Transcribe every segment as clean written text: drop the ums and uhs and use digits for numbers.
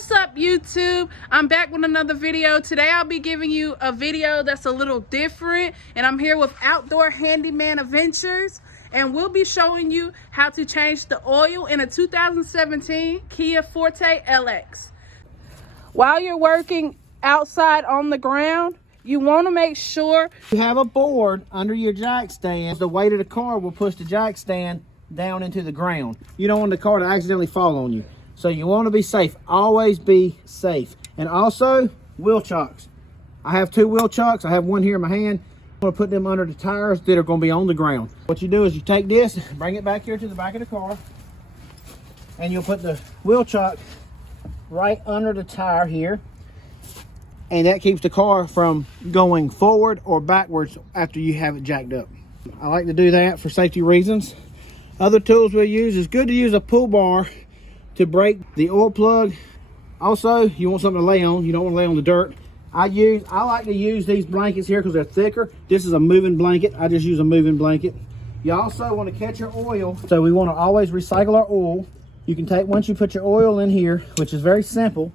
What's up, YouTube? I'm back with another video. Today I'll be giving you a video that's a little different, and I'm here with Outdoor Handyman-Adventures, and we'll be showing you how to change the oil in a 2017 Kia Forte LX. While you're working outside on the ground, you want to make sure you have a board under your jack stand. The weight of the car will push the jack stand down into the ground. You don't want the car to accidentally fall on you. So you want to be safe. Always be safe. And also, wheel chocks. I have two wheel chocks. I have one here in my hand. I'm going to put them under the tires that are going to be on the ground. What you do is you take this, bring it back here to the back of the car, and you'll put the wheel chock right under the tire here. And that keeps the car from going forward or backwards after you have it jacked up. I like to do that for safety reasons. Other tools we'll use, it's good to use a pull bar to break the oil plug. Also, you want something to lay on. You don't want to lay on the dirt. I like to use these blankets here because they're thicker. This is a moving blanket. I just use a moving blanket. You also want to catch your oil. So we want to always recycle our oil. You can take, once you put your oil in here, which is very simple,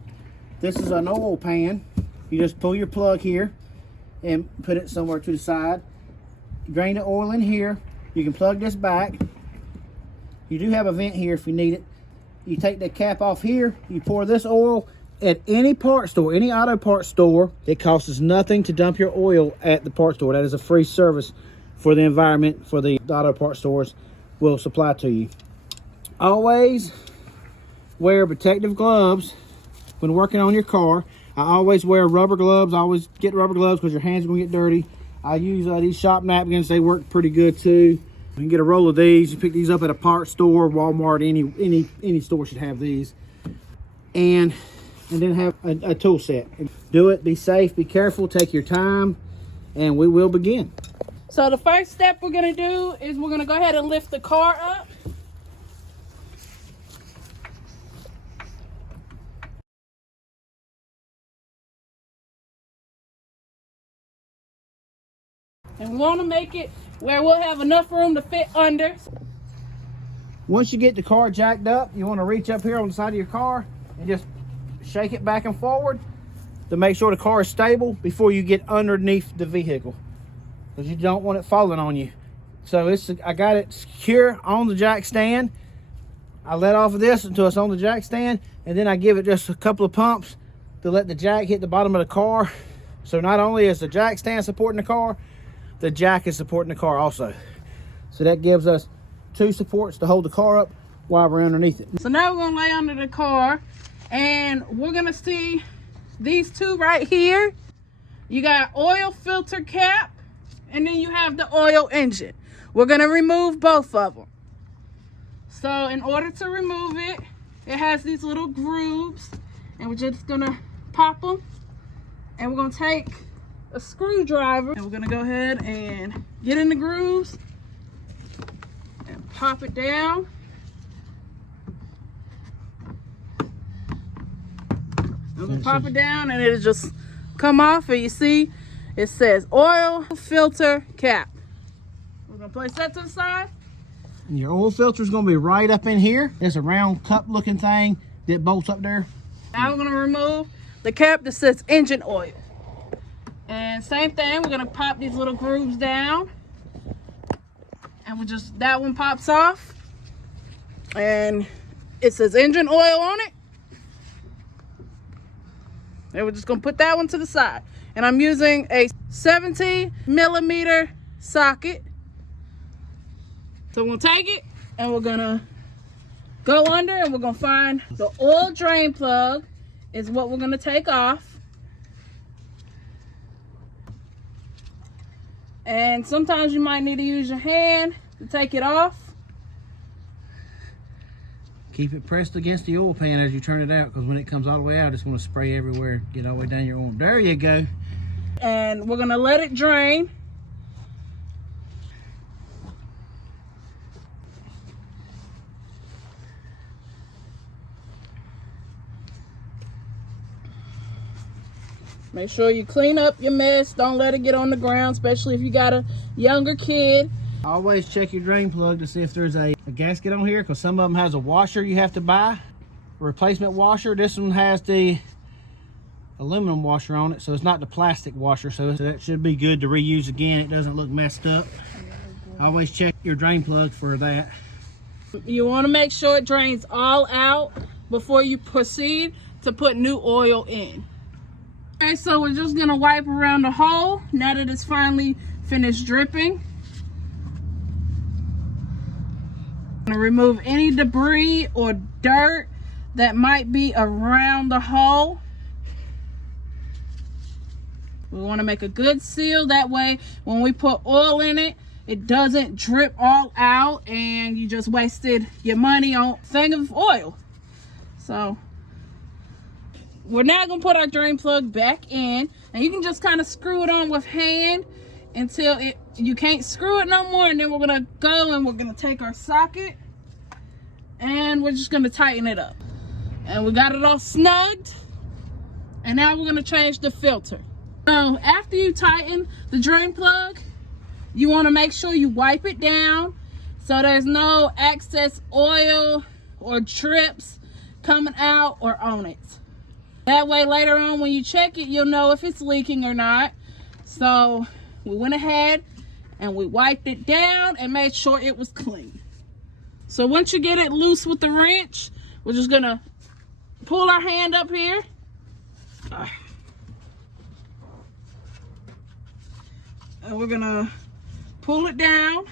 this is an oil pan. You just pull your plug here and put it somewhere to the side. Drain the oil in here. You can plug this back. You do have a vent here if you need it. You take the cap off here, you pour this oil at any part store, any auto parts store. It costs nothing to dump your oil at the parts store. That is a free service for the environment, for the auto parts stores will supply to you. Always wear protective gloves when working on your car. I always wear rubber gloves. I always get rubber gloves because your hands are going to get dirty. I use these shop napkins. They work pretty good too. You can get a roll of these. You pick these up at a parts store, Walmart, any store should have these. And then have a tool set. Do it, be safe, be careful, take your time, and we will begin. So the first step we're going to do is we're going to go ahead and lift the car up. And we want to make it where we'll have enough room to fit under. Once you get the car jacked up, you want to reach up here on the side of your car and just shake it back and forward to make sure the car is stable before you get underneath the vehicle, because you don't want it falling on you. So I got it secure on the jack stand. I let off of this until it's on the jack stand, and then I give it just a couple of pumps to let the jack hit the bottom of the car. So not only is the jack stand supporting the car, the jack is supporting the car also. So that gives us two supports to hold the car up while we're underneath it. So now we're going to lay under the car, and we're going to see these two right here. You got oil filter cap, and then you have the oil engine. We're going to remove both of them. So in order to remove it, it has these little grooves, and we're just going to pop them, and we're going to take a screwdriver, and we're going to go ahead and get in the grooves and pop it down. I'm going to pop it down, and it'll just come off, and you see it says oil filter cap. We're going to place that to the side. And your oil filter is going to be right up in here. There's a round cup looking thing that bolts up there. Now we're going to remove the cap that says engine oil. And same thing, we're gonna pop these little grooves down, and that one pops off, and it says engine oil on it. And we're just gonna put that one to the side. And I'm using a 17mm socket. So we're gonna take it, and we're gonna go under, and we're gonna find the oil drain plug is what we're gonna take off. And sometimes you might need to use your hand to take it off. Keep it pressed against the oil pan as you turn it out, because when it comes all the way out, it's going to spray everywhere, get all the way down your arm. There you go. And we're going to let it drain. Make sure you clean up your mess. Don't let it get on the ground, especially if you got a younger kid. Always check your drain plug to see if there's a gasket on here, because some of them has a washer you have to buy. replacement washer. This one has the aluminum washer on it, so it's not the plastic washer, so that should be good to reuse again. It doesn't look messed up. Always check your drain plug for that. You want to make sure it drains all out before you proceed to put new oil in. Okay, so we're just gonna wipe around the hole now that it's finally finished dripping. I'm gonna remove any debris or dirt that might be around the hole. We want to make a good seal, that way when we put oil in it, it doesn't drip all out and you just wasted your money on a thing of oil. So we're now gonna put our drain plug back in, and you can just kind of screw it on with hand until you can't screw it no more, and then we're gonna go and we're gonna take our socket and we're just gonna tighten it up. And we got it all snugged, and now we're gonna change the filter. So after you tighten the drain plug, you want to make sure you wipe it down so there's no excess oil or drips coming out or on it. That way later on when you check it, you'll know if it's leaking or not. So we went ahead and we wiped it down and made sure it was clean. So once you get it loose with the wrench, we're just gonna pull our hand up here. And we're gonna pull it down,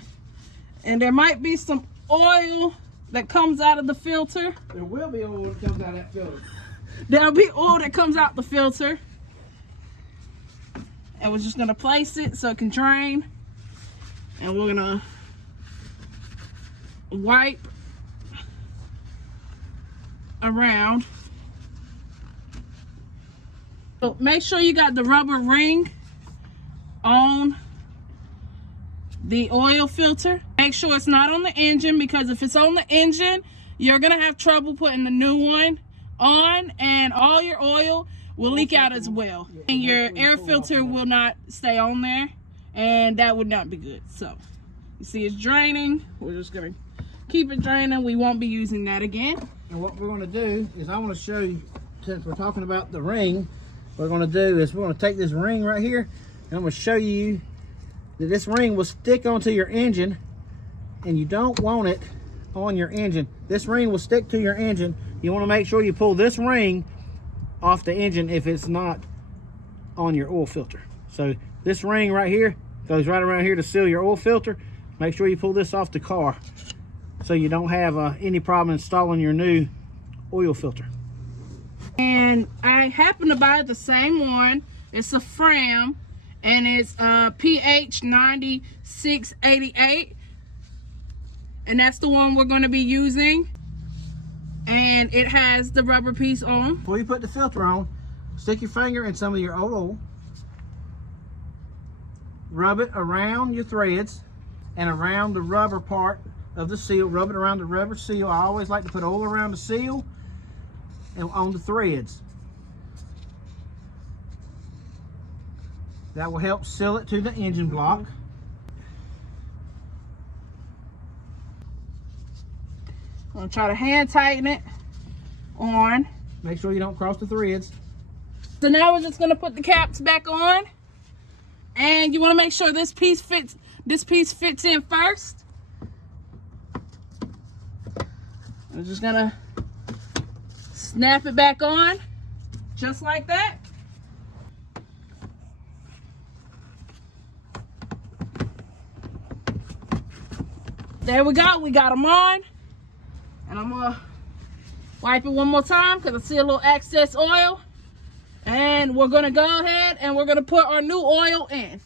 and there might be some oil that comes out of the filter. There will be oil that comes out of that filter. There'll be oil that comes out the filter. And we're just gonna place it so it can drain. And we're gonna wipe around. So make sure you got the rubber ring on the oil filter. Make sure it's not on the engine, because if it's on the engine, you're gonna have trouble putting the new one on, and all your oil will leak out as well, and your air filter will not stay on there, and that would not be good. So you see it's draining. We're just gonna keep it draining. We won't be using that again. And what we're going to do is I want to show you, since we're talking about the ring, what we're going to do is we're going to take this ring right here, and I'm going to show you that this ring will stick onto your engine, and you don't want it on your engine. This ring will stick to your engine. You want to make sure you pull this ring off the engine if it's not on your oil filter. So this ring right here goes right around here to seal your oil filter. Make sure you pull this off the car so you don't have any problem installing your new oil filter. And I happen to buy the same one. It's a Fram, and it's PH 9688, and that's the one we're going to be using. And it has the rubber piece on. Before you put the filter on, stick your finger in some of your oil, rub it around your threads and around the rubber part of the seal. Rub it around the rubber seal. I always like to put oil around the seal and on the threads. That will help seal it to the engine block. I'm gonna try to hand tighten it on. Make sure you don't cross the threads. So now we're just gonna put the caps back on, and you want to make sure this piece fits in first. I'm just gonna snap it back on just like that. There we go, we got them on. And I'm gonna wipe it one more time because I see a little excess oil. And we're gonna go ahead and we're gonna put our new oil in.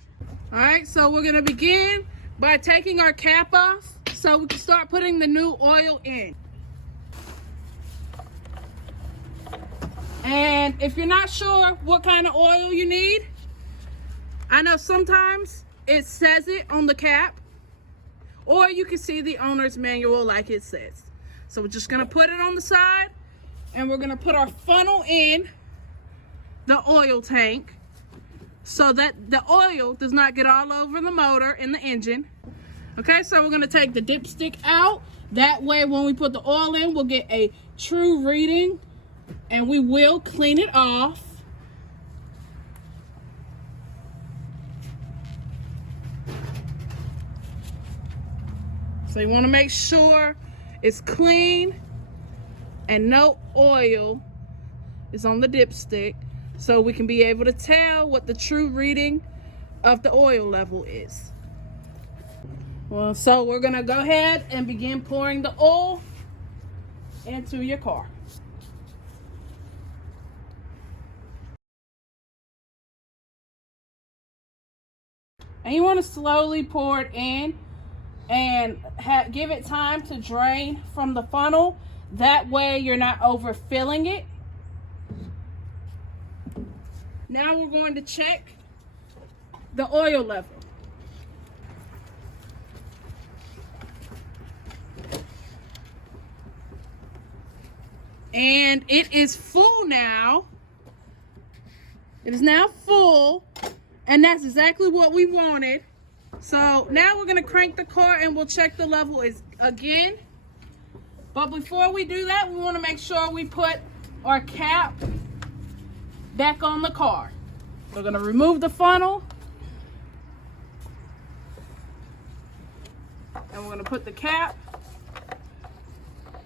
All right, so we're gonna begin by taking our cap off so we can start putting the new oil in. And if you're not sure what kind of oil you need, I know sometimes it says it on the cap, or you can see the owner's manual like it says. So we're just gonna put it on the side, and we're gonna put our funnel in the oil tank so that the oil does not get all over the motor and the engine. Okay, so we're gonna take the dipstick out. That way when we put the oil in, we'll get a true reading, and we will clean it off. So you wanna make sure it's clean and no oil is on the dipstick, so we can be able to tell what the true reading of the oil level is. Well, so we're gonna go ahead and begin pouring the oil into your car. And you want to slowly pour it in and give it time to drain from the funnel. That way you're not overfilling it. Now we're going to check the oil level. And it is full now. It is now full, and that's exactly what we wanted. So now we're gonna crank the car and we'll check the level again. But before we do that, we wanna make sure we put our cap back on the car. We're gonna remove the funnel, and we're gonna put the cap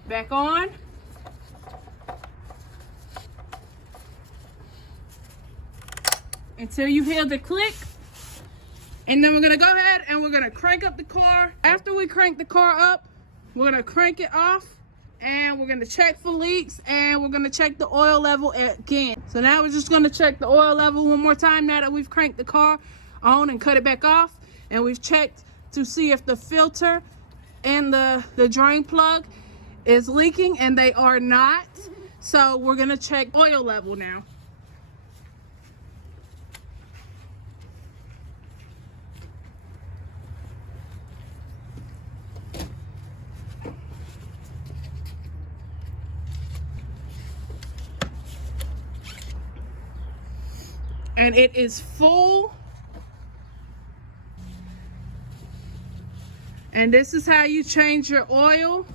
back on. Until you hear the click. And then we're gonna go ahead and we're gonna crank up the car. After we crank the car up, we're gonna crank it off, and we're gonna check for leaks, and we're gonna check the oil level again. So now we're just gonna check the oil level one more time now that we've cranked the car on and cut it back off. And we've checked to see if the filter and the drain plug is leaking, and they are not. So we're gonna check oil level now. And it is full. And this is how you change your oil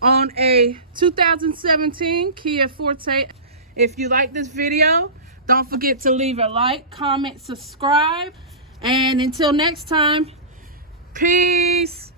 on a 2017 Kia Forte. If you like this video, don't forget to leave a like, comment, subscribe. And until next time, peace.